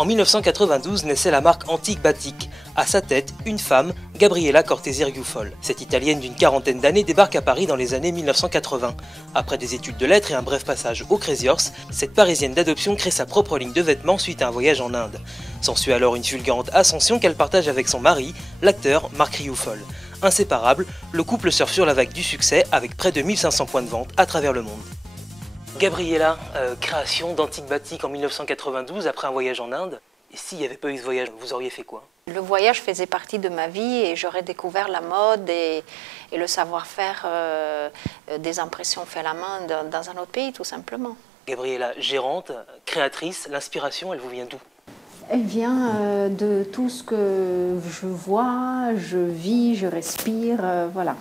En 1992 naissait la marque Antique Batik. À sa tête, une femme, Gabriella Cortesi-Riufol. Cette Italienne d'une quarantaine d'années débarque à Paris dans les années 1980. Après des études de lettres et un bref passage au Crazy Horse, cette Parisienne d'adoption crée sa propre ligne de vêtements suite à un voyage en Inde. S'ensuit alors une fulgurante ascension qu'elle partage avec son mari, l'acteur Marc Riufol. Inséparables, le couple surfe sur la vague du succès avec près de 1500 points de vente à travers le monde. Gabriella, création d'Antique Batik en 1992 après un voyage en Inde. Et s'il n'y avait pas eu ce voyage, vous auriez fait quoi? Le voyage faisait partie de ma vie et j'aurais découvert la mode et le savoir-faire des impressions faites à la main dans un autre pays, tout simplement. Gabriella, gérante, créatrice, l'inspiration, elle vous vient d'où? Elle vient de tout ce que je vois, je vis, je respire, voilà.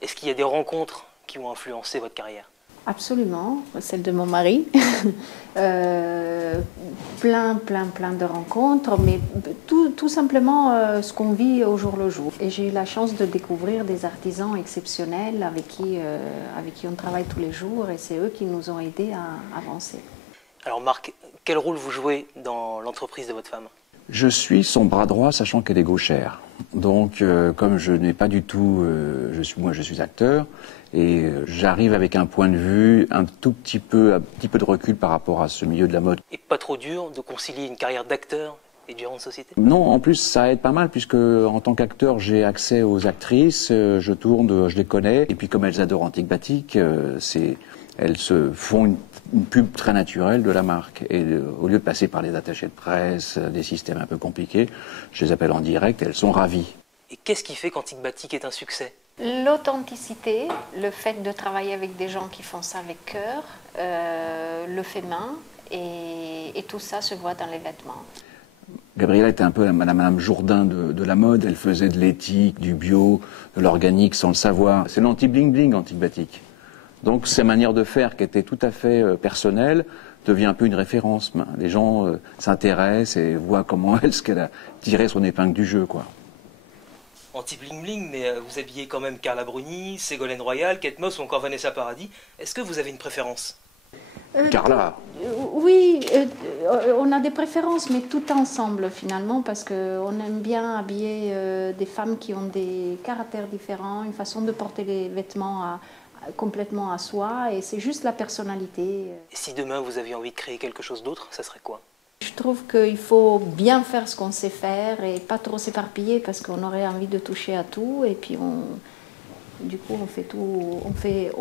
Est-ce qu'il y a des rencontres qui ont influencé votre carrière? Absolument, celle de mon mari. Plein de rencontres, mais tout simplement ce qu'on vit au jour le jour. Et j'ai eu la chance de découvrir des artisans exceptionnels avec qui on travaille tous les jours et c'est eux qui nous ont aidés à avancer. Alors Marc, quel rôle vous jouez dans l'entreprise de votre femme? Je suis son bras droit, sachant qu'elle est gauchère. Donc, comme je n'ai pas du tout... je suis acteur, et j'arrive avec un point de vue un petit peu de recul par rapport à ce milieu de la mode. Et pas trop dur de concilier une carrière d'acteur et de gérant de société? Non, en plus, ça aide pas mal, puisque en tant qu'acteur, j'ai accès aux actrices, je tourne, je les connais, et puis comme elles adorent Antique Batik, elles se font une pub très naturelle de la marque. Et au lieu de passer par les attachés de presse, des systèmes un peu compliqués, je les appelle en direct, elles sont ravies. Et qu'est-ce qui fait qu'Antique Batik est un succès? L'authenticité, le fait de travailler avec des gens qui font ça avec cœur, le fait main, et tout ça se voit dans les vêtements. Gabriella était un peu la Madame Jourdain de la mode, elle faisait de l'éthique, du bio, de l'organique sans le savoir. C'est l'anti-bling-bling, Antique Batik. Donc sa manière de faire, qui était tout à fait personnelle, devient un peu une référence. Les gens s'intéressent et voient comment est-ce qu'elle a tiré son épingle du jeu, quoi. Anti-bling-bling, mais vous habillez quand même Carla Bruni, Ségolène Royal, Kate Moss ou encore Vanessa Paradis. Est-ce que vous avez une préférence? Carla. Oui, on a des préférences, mais tout ensemble finalement, parce qu'on aime bien habiller des femmes qui ont des caractères différents, une façon de porter les vêtements complètement à soi, et c'est juste la personnalité. Et si demain vous aviez envie de créer quelque chose d'autre, ça serait quoi? Je trouve qu'il faut bien faire ce qu'on sait faire et pas trop s'éparpiller parce qu'on aurait envie de toucher à tout et puis du coup on fait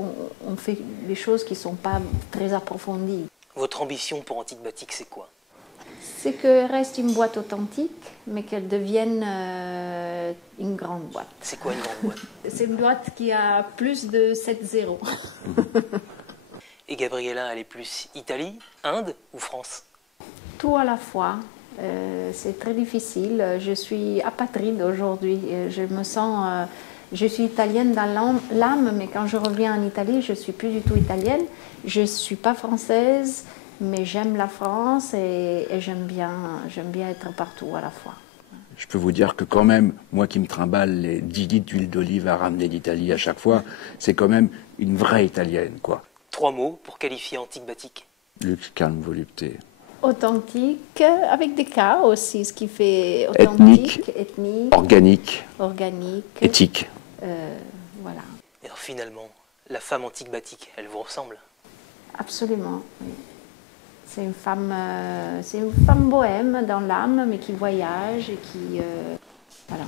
des choses qui ne sont pas très approfondies. Votre ambition pour Antique Batik, c'est quoi? C'est qu'elle reste une boîte authentique, mais qu'elle devienne une grande boîte. C'est quoi une grande boîte? C'est une boîte qui a plus de 7 zéros. Et Gabriella, elle est plus Italie, Inde ou France? Tout à la fois. C'est très difficile. Je suis apatride aujourd'hui. Je suis italienne dans l'âme, mais quand je reviens en Italie, je ne suis plus du tout italienne. Je ne suis pas française, mais j'aime la France et j'aime bien être partout à la fois. Je peux vous dire que quand même, moi qui me trimballe les 10 litres d'huile d'olive à ramener d'Italie à chaque fois, c'est quand même une vraie italienne, quoi. 3 mots pour qualifier Antique Batik. Luxe, calme, volupté. Authentique, avec des cas aussi, ce qui fait authentique, ethnique, organique, éthique. Voilà. Et alors finalement, la femme Antique Batik, elle vous ressemble? Absolument, oui. C'est une femme bohème dans l'âme, mais qui voyage et qui... voilà.